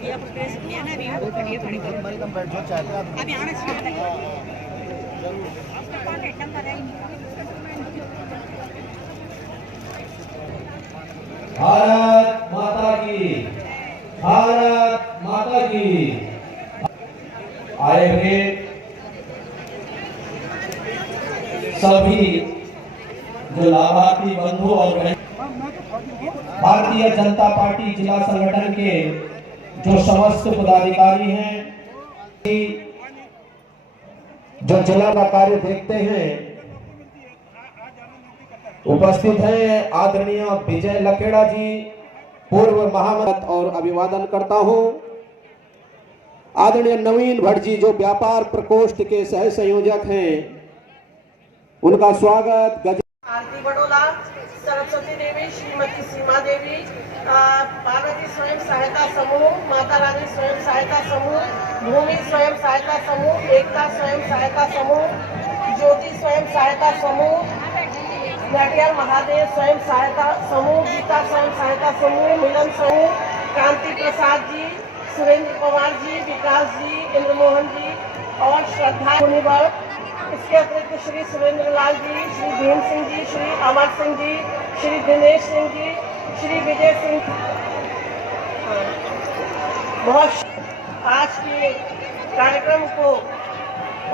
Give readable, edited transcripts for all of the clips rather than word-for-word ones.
भारत माता की, भारत माता की। आए हुए सभी जो लाभार्थी बंधु और भारतीय जनता पार्टी जिला संगठन के जो समस्त पदाधिकारी हैं, जो जिला का कार्य देखते हैं, उपस्थित हैं आदरणीय विजय लखेड़ा जी, पूर्व महामंत्री, और अभिवादन करता हूं आदरणीय नवीन भट्ट जी जो व्यापार प्रकोष्ठ के सह संयोजक हैं, उनका स्वागत। आरती बडोला, सरस्वती देवी, श्रीमती सीमा देवी, पार्वती स्वयं सहायता समूह, माता रानी स्वयं सहायता समूह, भूमि स्वयं सहायता समूह, एकता स्वयं सहायता समूह, ज्योति स्वयं सहायता समूह, नटियाल महादेव स्वयं सहायता समूह, गीता स्वयं सहायता समूह, मिलन समूह, कांति प्रसाद जी, सुरेंद्र पवार जी, विकास जी, इंद्रमोहन जी और श्रद्धा मुनिवर। इसके अतिरिक्त श्री सुरेंद्र लाल जी, श्री भीम सिंह जी, श्री अमर सिंह जी, श्री दिनेश सिंह जी, श्री विजय सिंह। बहुत आज के कार्यक्रम को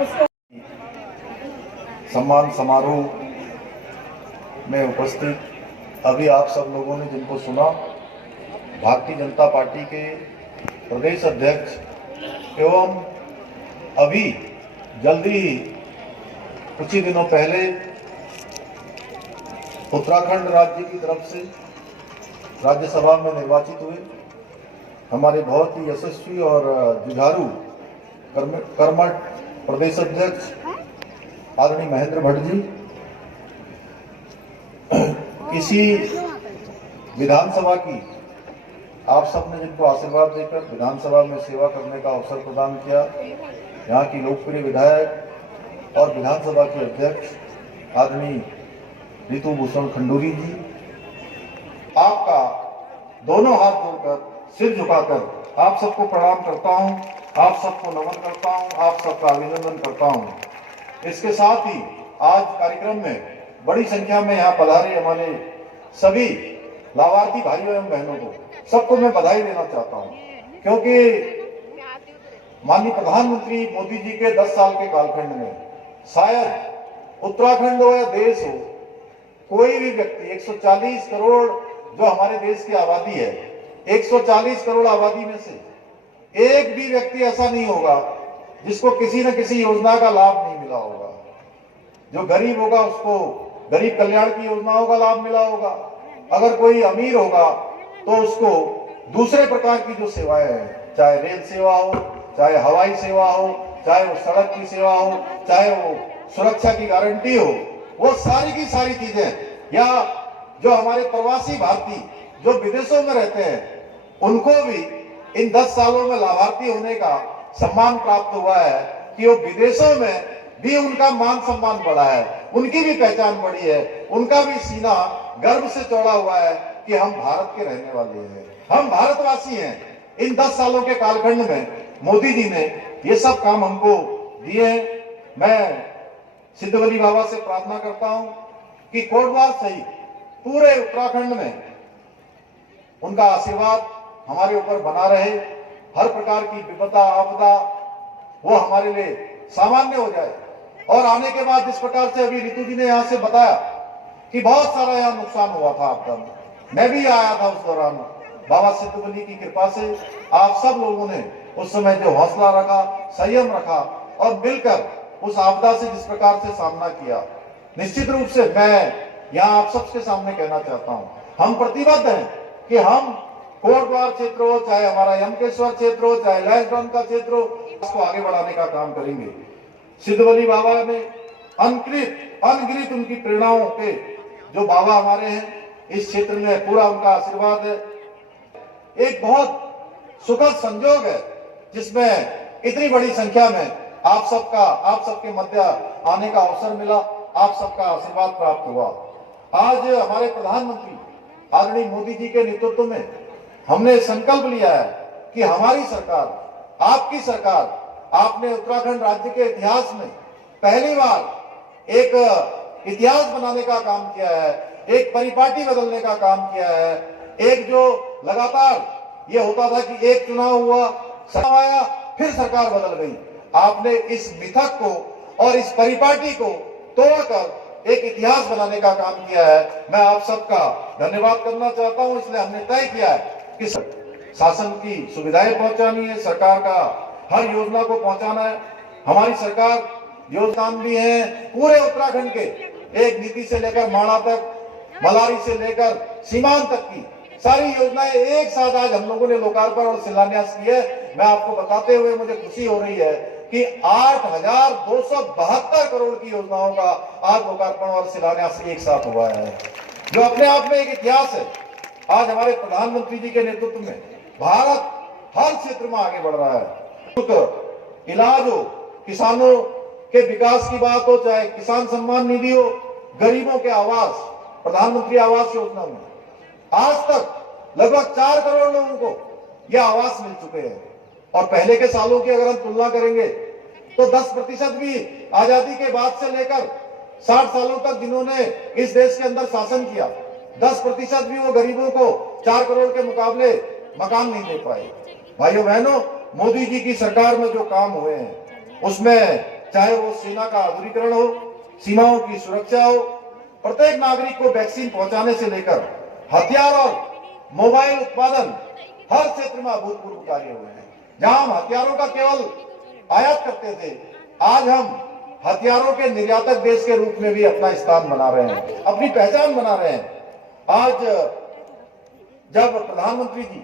उसको सम्मान समारोह में उपस्थित अभी आप सब लोगों ने जिनको सुना, भारतीय जनता पार्टी के प्रदेश अध्यक्ष एवं अभी जल्दी ही कुछ ही दिनों पहले उत्तराखंड राज्य की तरफ से राज्यसभा में निर्वाचित हुए हमारे बहुत ही यशस्वी और जुझारू कर्मठ प्रदेश अध्यक्ष आदरणीय महेंद्र भट्ट जी, इसी विधानसभा की आप सबने जिनको आशीर्वाद देकर विधानसभा में सेवा करने का अवसर प्रदान किया, यहाँ की लोकप्रिय विधायक और विधानसभा के अध्यक्ष आदरणीय रितु भूषण खंडूरी जी, आपका दोनों हाथ जोड़कर सिर झुकाकर आप सबको प्रणाम करता हूं, आप सबको नमन करता हूं, आप सबका अभिनंदन करता हूं। इसके साथ ही आज कार्यक्रम में बड़ी संख्या में यहाँ पधारे हमारे सभी लाभार्थी भाइयों एवं बहनों को सबको मैं बधाई देना चाहता हूँ, क्योंकि माननीय प्रधानमंत्री मोदी जी के 10 साल के कालखंड में शायद उत्तराखंड हो या देश हो, कोई भी व्यक्ति 140 करोड़ जो हमारे देश की आबादी है, 140 करोड़ आबादी में से एक भी व्यक्ति ऐसा नहीं होगा जिसको किसी न किसी योजना का लाभ नहीं मिला होगा। जो गरीब होगा उसको गरीब कल्याण की योजनाओं का लाभ मिला होगा, अगर कोई अमीर होगा तो उसको दूसरे प्रकार की जो सेवाएं हैं, चाहे रेल सेवा हो, चाहे हवाई सेवा हो, चाहे वो सड़क की सेवा हो, चाहे वो सुरक्षा की गारंटी हो, वो सारी की सारी चीजें, या जो हमारे प्रवासी भारतीय जो विदेशों में रहते हैं उनको भी इन 10 सालों में लाभार्थी होने का सम्मान प्राप्त हुआ है कि वो विदेशों में भी उनका मान सम्मान बढ़ा है, उनकी भी पहचान बढ़ी है, उनका भी सीना गर्व से चौड़ा हुआ है कि हम भारत के रहने वाले हैं, हम भारतवासी हैं। इन 10 सालों के कालखंड में मोदी जी ने ये सब काम हमको दिए हैं। मैं सिद्धवली बाबा से प्रार्थना करता हूं कि कोटद्वार सहित पूरे उत्तराखंड में उनका आशीर्वाद हमारे ऊपर बना रहे, हर प्रकार की विपदा आपदा वो हमारे लिए सामान्य हो जाए, और आने के बाद जिस प्रकार से अभी रितु जी ने यहाँ से बताया कि बहुत सारा यहाँ नुकसान हुआ था आपदा में, मैं भी आया था उस दौरान। बाबा सिद्धवली की कृपा से आप सब लोगों ने उस समय जो हौसला रखा, संयम रखा और मिलकर उस आपदा से जिस प्रकार से सामना किया, निश्चित रूप से मैं यहाँ आप सबके सामने कहना चाहता हूँ, हम प्रतिबद्ध हैं कि हम कोटद्वार क्षेत्र हो, चाहे हमारा यमकेश्वर क्षेत्र हो, चाहे लैंसडाउन का क्षेत्र हो, उसको आगे बढ़ाने का काम करेंगे। सिद्धवली बाबा ने अनगिनत उनकी प्रेरणाओं के जो बाबा हमारे हैं इस क्षेत्र में, पूरा उनका आशीर्वाद है। एक बहुत सुखद संजोग है जिसमें इतनी बड़ी संख्या में आप सबके मध्य आने का अवसर मिला, आप सबका आशीर्वाद प्राप्त हुआ। आज हमारे प्रधानमंत्री आदरणीय मोदी जी के नेतृत्व में हमने संकल्प लिया है कि हमारी सरकार, आपकी सरकार, आपने उत्तराखंड राज्य के इतिहास में पहली बार एक इतिहास बनाने का काम किया है, एक परिपाटी बदलने का काम किया है। एक जो लगातार ये होता था कि एक चुनाव हुआ, सरकार आया, फिर सरकार बदल गई, आपने इस मिथक को और इस परिपाटी को तोड़कर एक इतिहास बनाने का काम किया है। मैं आप सबका धन्यवाद करना चाहता हूं। इसलिए हमने तय किया है कि शासन की सुविधाएं पहुंचानी है, सरकार का हर योजना को पहुंचाना है। हमारी सरकार योगदान भी है पूरे उत्तराखंड के, एक नीति से लेकर माणा तक, मलारी से लेकर सीमांत तक की सारी योजनाएं एक साथ आज हम लोगों ने लोकार्पण और शिलान्यास की है। मैं आपको बताते हुए मुझे खुशी हो रही है कि 8,272 करोड़ की योजनाओं का आज लोकार्पण और शिलान्यास एक साथ हुआ है, जो अपने आप में एक इतिहास है। आज हमारे प्रधानमंत्री जी के नेतृत्व में भारत हर क्षेत्र में आगे बढ़ रहा है। इलाज हो, किसानों के विकास की बात हो, चाहे किसान सम्मान निधि हो, गरीबों के आवास, प्रधानमंत्री आवास योजना में आज तक लगभग 4 करोड़ लोगों को यह आवास मिल चुके हैं। और पहले के सालों की अगर हम तुलना करेंगे तो 10% भी आजादी के बाद से लेकर 60 सालों तक जिन्होंने इस देश के अंदर शासन किया, 10% भी वो गरीबों को 4 करोड़ के मुकाबले मकान नहीं दे पाए। भाइयों बहनों, मोदी जी की सरकार में जो काम हुए हैं उसमें चाहे वो सेना का आधुनिकीकरण हो, सीमाओं की सुरक्षा हो, प्रत्येक नागरिक को वैक्सीन पहुंचाने से लेकर हथियार और मोबाइल उत्पादन हर क्षेत्र में अभूतपूर्व कार्य हुए हैं। जहां हम हथियारों का केवल आयात करते थे, आज हम हथियारों के निर्यातक देश के रूप में भी अपना स्थान बना रहे हैं, अपनी पहचान बना रहे हैं। आज जब प्रधानमंत्री जी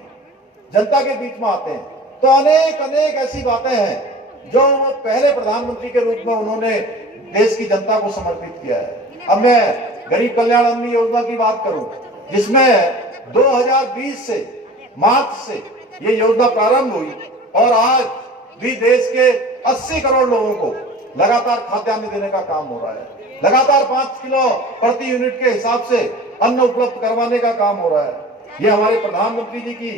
जनता के बीच में आते हैं तो अनेक ऐसी बातें हैं जो पहले प्रधानमंत्री के रूप में उन्होंने देश की जनता को समर्पित किया है। अब मैं गरीब कल्याण अन्न योजना की बात करूं, जिसमें 2020 से मार्च से ये योजना प्रारंभ हुई और आज भी देश के 80 करोड़ लोगों को लगातार खाद्यान्न देने का काम हो रहा है। लगातार 5 किलो प्रति यूनिट के हिसाब से अन्न उपलब्ध करवाने का काम हो रहा है। ये हमारे प्रधानमंत्री जी की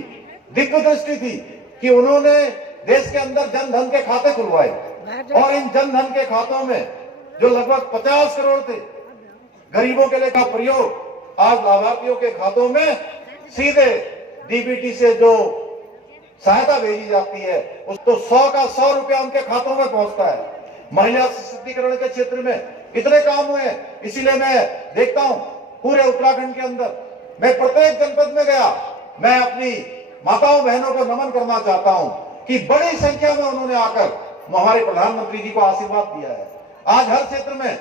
दिव्य दृष्टि थी कि उन्होंने देश के अंदर जन धन के खाते खुलवाए और इन जन धन के खातों में जो लगभग 50 करोड़ थे गरीबों के लिए का प्रयोग आज लाभार्थियों के खातों में सीधे डीबीटी से जो सहायता भेजी जाती है उसको 100 का 100 रुपया उनके खातों में पहुंचता है। महिला सशक्तिकरण के क्षेत्र में इतने काम हुए, इसीलिए मैं देखता हूं पूरे उत्तराखंड के अंदर, मैं प्रत्येक जनपद में गया, मैं अपनी माताओं बहनों को नमन करना चाहता हूं कि बड़ी संख्या में उन्होंने आकर हमारे प्रधानमंत्री जी को आशीर्वाद दिया है। आज हर क्षेत्र में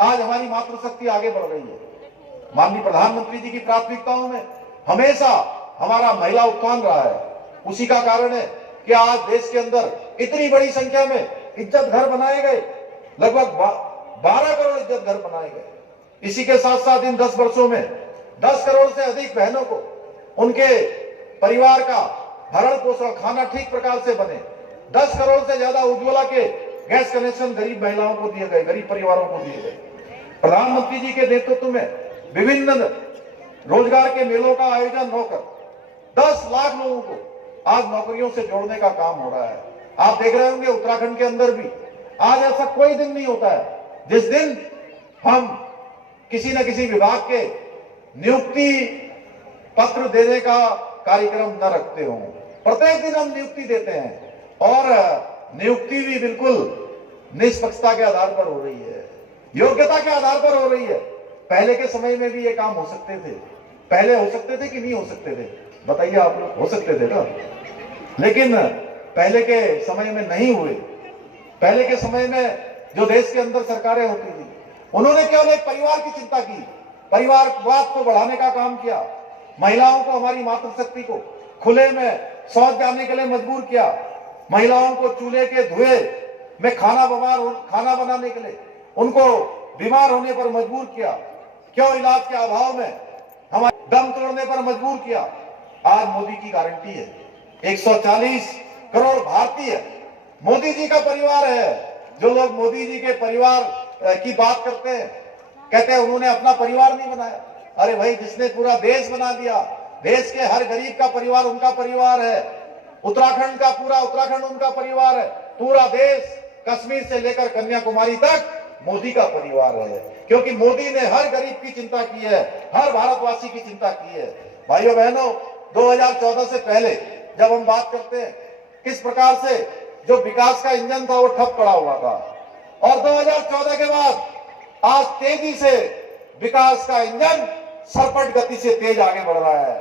आज हमारी मातृशक्ति आगे बढ़ रही है। माननीय प्रधानमंत्री जी की प्राथमिकताओं में हमेशा हमारा महिला उत्थान रहा है। उसी का कारण है कि आज देश के अंदर इतनी बड़ी संख्या में इज्जत घर बनाए गए, लगभग 12 करोड़ इज्जत घर बनाए गए। इसी के साथ साथ इन 10 वर्षों में 10 करोड़ से अधिक बहनों को उनके परिवार का भरण पोषण, खाना ठीक प्रकार से बने। 10 करोड़ से ज्यादा उज्ज्वला के गैस कनेक्शन गरीब महिलाओं को दिए गए, गरीब परिवारों को दिए गए। प्रधानमंत्री जी के नेतृत्व में विभिन्न रोजगार के मेलों का आयोजन होकर 10 लाख लोगों को आज नौकरियों से जोड़ने का काम हो रहा है। आप देख रहे होंगे उत्तराखंड के अंदर भी आज ऐसा कोई दिन नहीं होता है जिस दिन हम किसी न किसी विभाग के नियुक्ति पत्र देने का कार्यक्रम न रखते हो। प्रत्येक दिन हम नियुक्ति देते हैं और नियुक्ति भी बिल्कुल निष्पक्षता के आधार पर हो रही है, योग्यता के आधार पर हो रही है। पहले के समय में भी ये काम हो सकते थे, पहले हो सकते थे कि नहीं हो सकते थे? बताइए आप लोग, हो सकते थे ना? लेकिन पहले के समय में नहीं हुए। पहले के समय में जो देश के अंदर सरकारें होती थी उन्होंने केवल एक परिवार की चिंता की, परिवारवाद को बढ़ाने का काम किया, महिलाओं को, हमारी मातृशक्ति को खुले में शौच जाने के लिए मजबूर किया, महिलाओं को चूल्हे के धुएं में खाना बनाने के लिए उनको बीमार होने पर मजबूर किया, क्यों इलाज के अभाव में हमारे दम तोड़ने पर मजबूर किया। आज मोदी की गारंटी है, 140 करोड़ भारतीय मोदी जी का परिवार है। जो लोग मोदी जी के परिवार की बात करते हैं, कहते हैं उन्होंने अपना परिवार नहीं बनाया। अरे भाई, जिसने पूरा देश बना दिया, देश के हर गरीब का परिवार उनका परिवार है। उत्तराखंड का पूरा उत्तराखंड उनका परिवार है, पूरा देश कश्मीर से लेकर कन्याकुमारी तक मोदी का परिवार है, क्योंकि मोदी ने हर गरीब की चिंता की है, हर भारतवासी की चिंता की है। भाइयों बहनों, 2014 से पहले जब हम बात करते हैं किस प्रकार से जो विकास का इंजन था वो ठप पड़ा हुआ था, और 2014 के बाद आज तेजी से विकास का इंजन सरपट गति से तेज आगे बढ़ रहा है।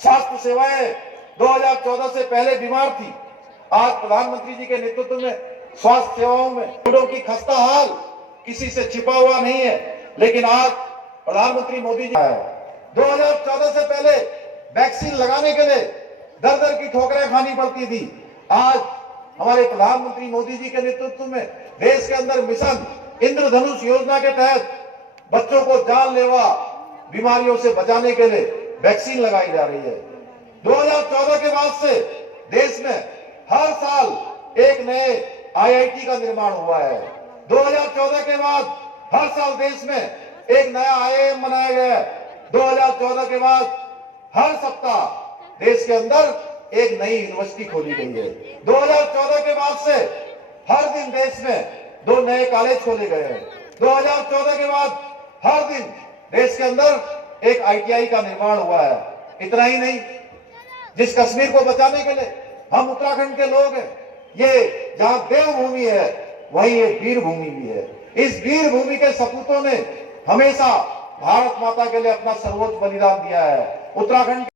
स्वास्थ्य सेवाएं 2014 से पहले बीमार थी, आज प्रधानमंत्री जी के नेतृत्व में स्वास्थ्य सेवाओं में रोगियों की खस्ता हाल किसी से छिपा हुआ नहीं है, लेकिन आज प्रधानमंत्री मोदी जी 2014 से पहले वैक्सीन लगाने के लिए दर दर की ठोकरें खानी पड़ती थी। आज हमारे प्रधानमंत्री मोदी जी के नेतृत्व में देश के अंदर मिशन इंद्रधनुष योजना के तहत बच्चों को जानलेवा बीमारियों से बचाने के लिए वैक्सीन लगाई जा रही है। 2014 के बाद से देश में हर साल एक नए IIT का निर्माण हुआ है। 2014 के बाद हर साल देश में एक नया IIM बनाया गया है। 2014 के बाद हर सप्ताह देश के अंदर एक नई यूनिवर्सिटी खोली गई है। 2014 के बाद से हर दिन देश में 2 नए कॉलेज खोले गए हैं। 2014 के बाद हर दिन देश के अंदर एक ITI का निर्माण हुआ है। इतना ही नहीं, जिस कश्मीर को बचाने के लिए हम उत्तराखंड के लोग हैं, ये जहां देवभूमि है वहीं ये वीर भूमि भी है। इस वीर भूमि के सपूतों ने हमेशा भारत माता के लिए अपना सर्वोच्च बलिदान दिया है। उत्तराखंड